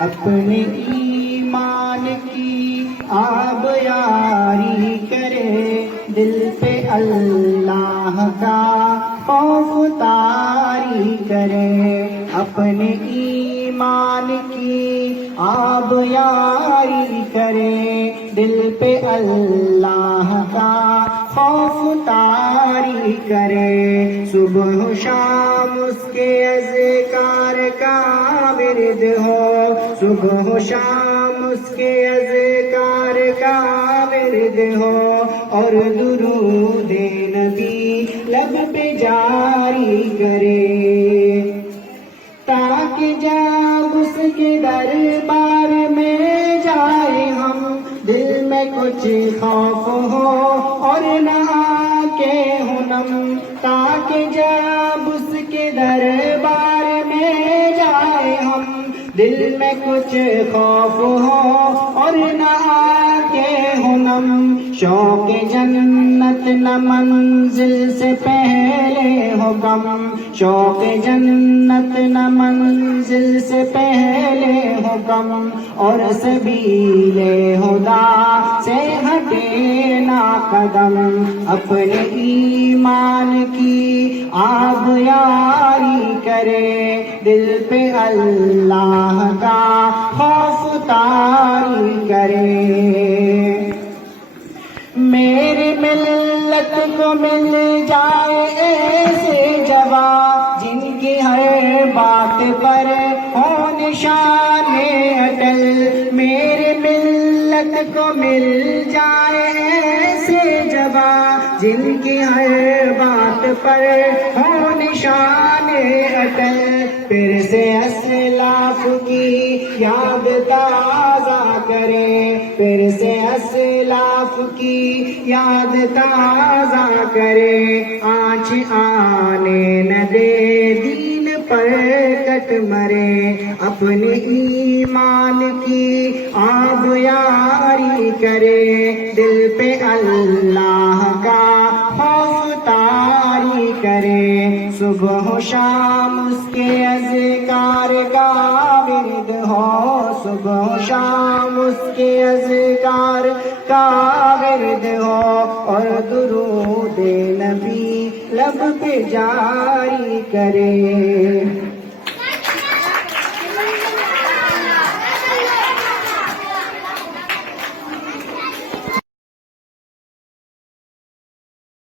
اپنے ایمان کی آبیاری کرے، دل پہ اللہ کا خوف طاری کرے، اپنے ایمان کی آبیاری کرے، دل پہ اللہ کا خوف طاری کرے، صبح و شام اس کے اذکار کا ورد ہو، صبح و شام اس کے اذکار کا ورد ہو، اور درود نبی لب پہ جاری کرے، تاکہ جب اس کے دربار میں جائے ہم، دل میں کچھ خوف ہو اور نہ کے ہنم، تاکہ جب اس کے دربار میں جائے ہم، دل میں کچھ خوف ہو اور نہ کے ہنم، شوق جنت نہ منزل سے پہلے ہو کم، شوق جنت نہ منزل سے پہلے ہو کم، اور سبیل خدا سے ہٹے نہ قدم، اپنے ایمان کی آبیاری کرے، دل پہ اللہ کا خوف طاری کرے، میری ملت کو مل جائے ایسے جوان، جن کی ہر بات پر ہو نشان اٹل، میری ملت کو مل جائے ایسے جوان، جن کی ہر بات پر ہو نشان اٹل، پھر سے اسلاف کی یاد تازہ کرے، پھر سے اسلاف کی یاد تازہ کرے، آنچ آنے نہ دے دین پر کٹ مرے، اپنے ایمان کی آبیاری کرے، دل پہ اللہ کا خوف طاری کرے، صبح و شام اس کے اذکار کا ورد ہو، صبح و شام اس کے اذکار کا ورد ہو، اور درود نبی لب پہ جاری کرے۔